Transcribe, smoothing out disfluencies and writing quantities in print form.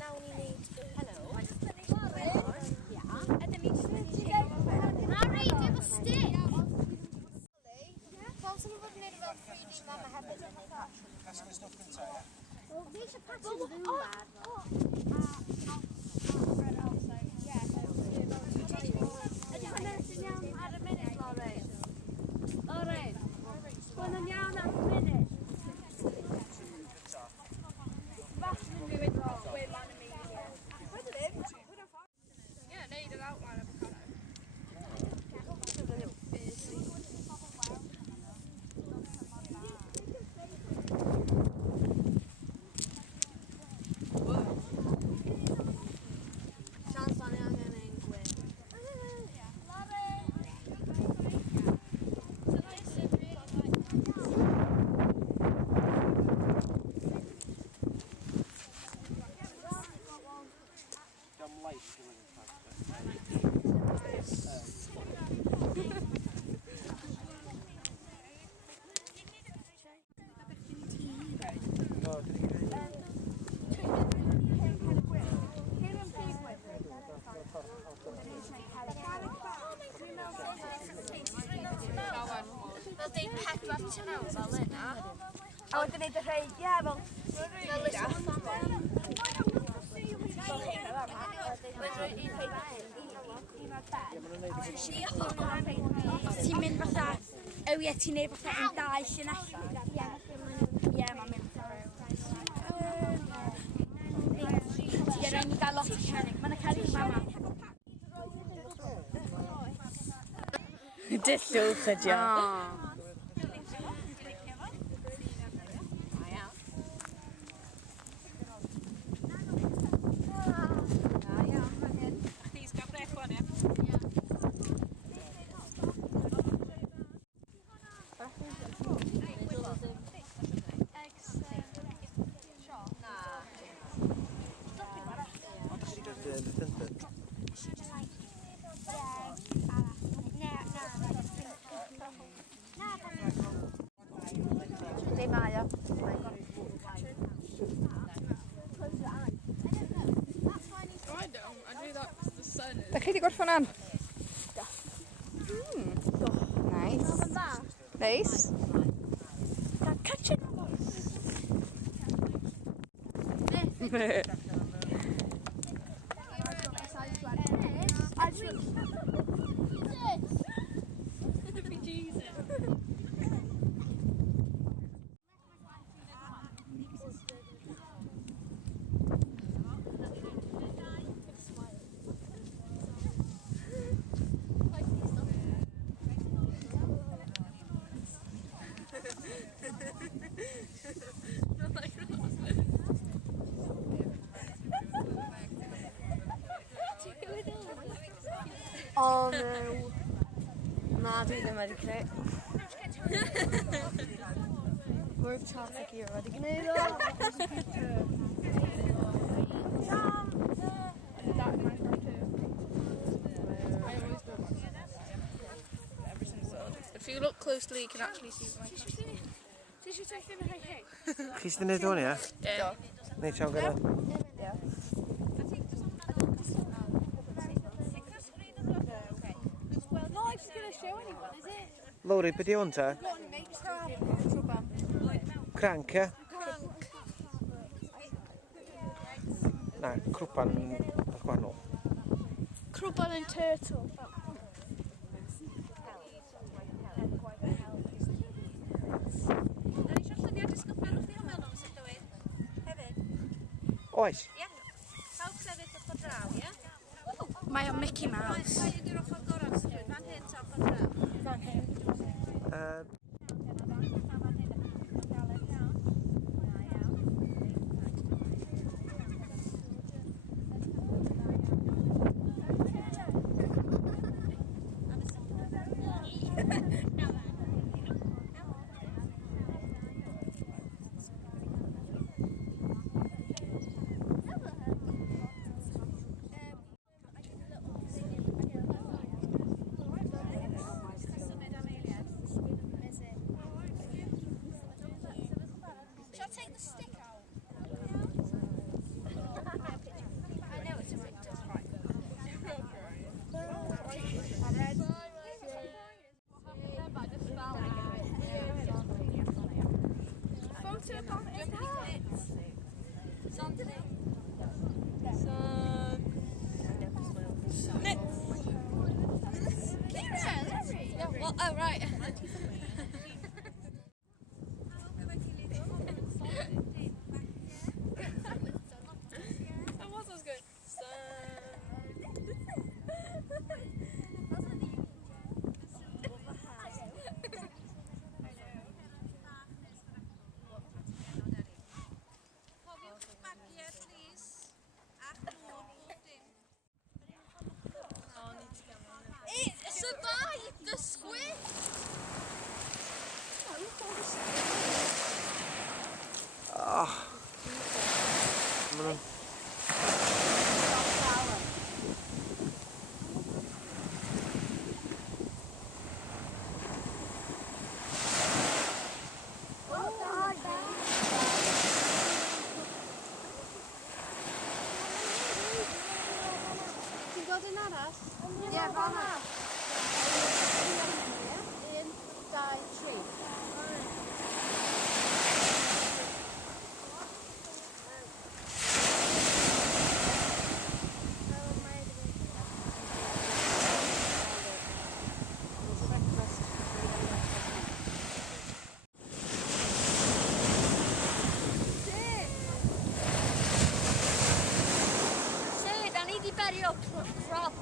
Now we need to... Hello. Yeah. And then we just need to take... Harry, do you have a stick? Wel, sy'n fod yn neud fel 3D mama hefyd yn neud that. Casglu stwff gynta, ie? Wel, fi eisiau patio ddwbad. Ydy hwnna sy'n iawn ar y munud, Lauren? Lauren, hwnna'n iawn ar y munud? Fashion yn mynd o wefan y media. Yeah, neud yr outline of the Fel deud pedwar tynnaw fel yna. A wedyn neud y rhai, ie, fel... Os ti'n mynd fatha, ie, ti'n neud fatha yn dau llun allan. Ie, mae'n mynd Ie, rhaid ni gael lot o cerig. Mae'n y cerig mama. Dillwch ydi o. Lle mae o? Da chi wedi gorffan am? Nice. Nice. Catch it! Oh no. Na, dwi ddim wedi creu. Mae'r chance ac i wedi gwneud o. If you look closely, you can actually see my Chi sydd yn neud hwn, ie? Yeah. Neu tiawn gyda? Not actually going to show anyone, is it? Lowri, beth di hwn ta? Cranc, ie? Na, crwpan bach gwahanol. Crwban and turtle. Oes? Ie. Pawb sefyll off o draw, ie? Mae o'n Mickey Mouse. Rhaid ydy'r ochr gorau stryd, fan hyn ta ochr draw. Fan hyn. Oh, right. And what's I was going? It survived the squid. Ti'n gweld yn aras? Ie, fel 'na. 1, 2, 3. Da ni 'di berio crop